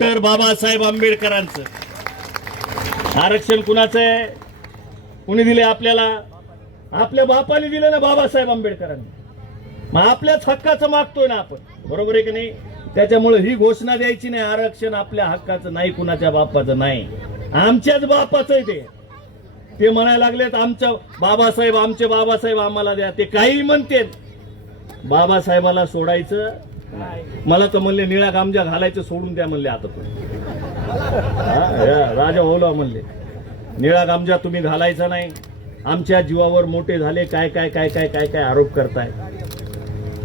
Doctor Babasaheb आंबेडकरांचं आरक्षण कुणाचं आहे? कुणी दिले आपल्याला? आपल्या बापाने दिलं ना, बाबासाहेब आंबेडकरांनी. मग आपल्याच हक्काचं मागतोय ना आपण, बरोबर आहे की नाही? त्याच्यामुळे ही घोषणा द्यायची नाही, आरक्षण आपल्या हक्काचं नाही, कुणाच्या बापाचं नाही, आमच्याच बापाचं आहे. ते म्हणायला लागलेत आमच्या बाबासाहेब, आमचे बाबासाहेब आम्हाला द्या. ते काही म्हणते, बाबासाहेबाला सोडायचं नाही. मला तर म्हणले निळा गामजा घालायचं सोडून द्या म्हणले. आता तुम्ही राजा भाऊला म्हणले निळा गामजा तुम्ही घालायचा नाही, आमच्या जीवावर मोठे झाले, काय काय काय काय काय काय आरोप करताय.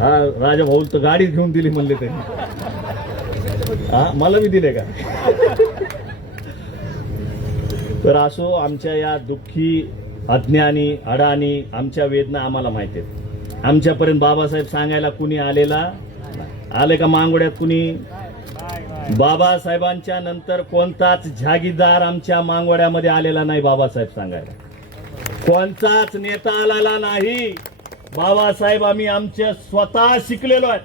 हा, राजा भाऊ तर गाडीच घेऊन दिली म्हणले त्यांनी. हा, मला बी दिले का? तर असो, आमच्या या दुःखी, अज्ञानी, अडाणी आमच्या वेदना आम्हाला माहिती आहेत. आमच्यापर्यंत बाबासाहेब सांगायला कुणी आले का? मांगोड्यात कुणी? बाबासाहेबांच्या नंतर कोणताच जागीरदार आमच्या मांगोड्यामध्ये आलेला नाही बाबासाहेब सांगायला. कोणताच नेता आलेला नाही. बाबासाहेब आम्ही आमच्या स्वतः शिकलेलो आहे.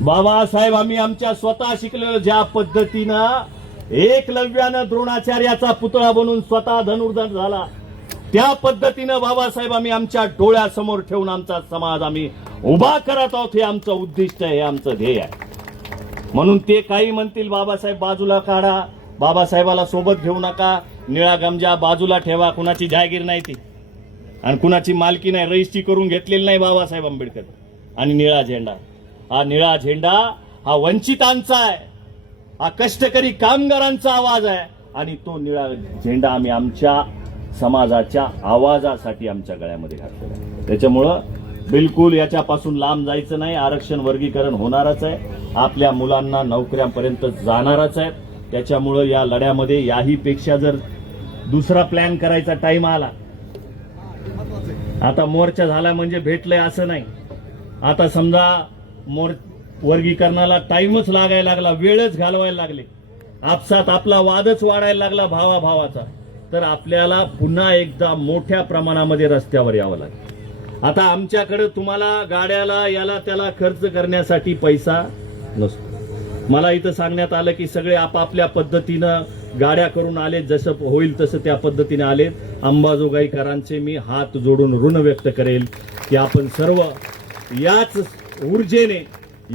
बाबासाहेब आम्ही आमच्या स्वतः शिकलेलो. ज्या पद्धतीनं एकलव्यानं द्रोणाचार्याचा पुतळा बनून स्वतः धनुर्धर झाला, त्या पद्धतीनं बाबासाहेब आम्ही आमच्या डोळ्यासमोर ठेवून आमचा समाज आम्ही उभा करत आहोत. हे आमचं उद्दिष्ट आहे, हे आमचं ध्येय आहे. म्हणून ते काही म्हणतील बाबासाहेब बाजूला काढा, बाबासाहेबाला सोबत घेऊ नका, निळा गमजा बाजूला ठेवा. कुणाची जागीर नाही ती आणि कुणाची मालकी नाही, रजिस्ट्री करून घेतलेली नाही बाबासाहेब आंबेडकर. आणि निळा झेंडा, हा निळा झेंडा हा वंचितांचा आहे, हा कष्टकरी कामगारांचा आवाज आहे. आणि तो निळा झेंडा आम्ही आमच्या समाजाच्या आवाजासाठी आमच्या गळ्यामध्ये घातलेला आहे. त्याच्यामुळं बिलकुल याच्यापासून लांब जायचं नाही. आरक्षण वर्गीकरण होणारच आहे, आपल्या मुलांना नोकऱ्यांपर्यंत जाणारच आहे. त्याच्यामुळं या लढ्यामध्ये याही पेक्षा जर दुसरा प्लॅन करायचा टाइम आला, आता मोर्चा झाला म्हणजे भेटलंय असं नाही. आता समजा वर्गीकरणाला टाइमच लागायला लागला, वेळच घालवायला लागले, आपसात आपला वादच वाढायला लागला भावाभावाचा, तर आपल्याला पुन्हा एकदा मोठ्या प्रमाणामध्ये रस्त्यावर यावं लागेल. आता आमच्याकडे तुम्हाला गाड्याला याला त्याला खर्च करण्यासाठी पैसा नसतो. मला इथं सांगण्यात आलं की सगळे आपापल्या पद्धतीनं गाड्या करून आले, जसं होईल तसं त्या पद्धतीने आले. अंबाजोगाईकरांचे मी हात जोडून ऋण व्यक्त करेल की आपण सर्व याच ऊर्जेने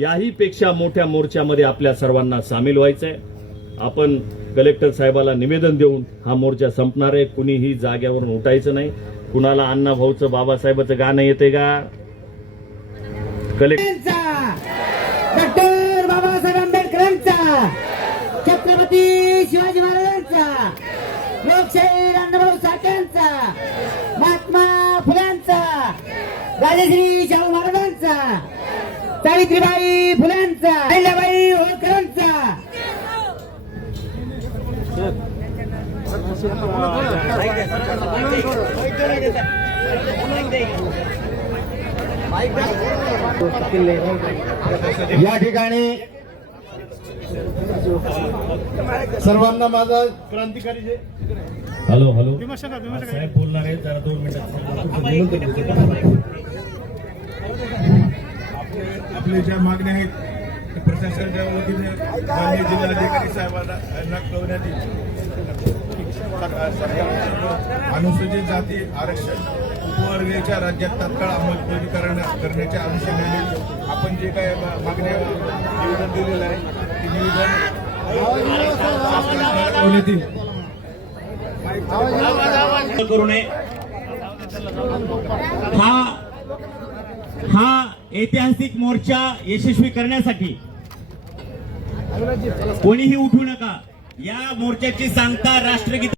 याही पेक्षा मोठ्या मोर्चामध्ये आपल्या सर्वांना सामील व्हायचंय. आपण कलेक्टर साहेबाला निवेदन देऊन हा मोर्चा संपणार आहे. कुणीही जाग्यावरून उठायचं नाही. कुणाला अण्णा भाऊचं बाबासाहेबाचं गाणं येते का? कलेक्टर डॉक्टर बाबासाहेब आंबेडकरांचा, छत्रपती शिवाजी महाराजांचा, लोकशाहीर अण्णाभाऊ साठेंचा, महात्मा फुल्यांचा, राजश्री शाहू महाराजांचा, सावित्रीबाई फुल्यांचा, अहिल्याबाई होळकरांचा. या ठिकाणी सर्वांना माझा क्रांतिकारी जे हॅलो साहेब बोलणार आहे, जरा 2 मिनिटात. आपले ज्या मागण्या आहेत प्रशासनाच्या वतीने माननीय जिल्हाधिकारी साहेबांना कळवण्यात येईल. अनुसूचित जाती आरक्षण उपवर्गाच्या राज्यात तात्काळ अंमलबजावणी करण्याच्या अनुषंगाने आपण जे काय मागण्या निवेदन दिलेलं आहे ते निवेदन करू नये. हा ऐतिहासिक मोर्चा यशस्वी करण्यासाठी कोणीही उठू नका. या मोर्चाची सांगता राष्ट्रगीत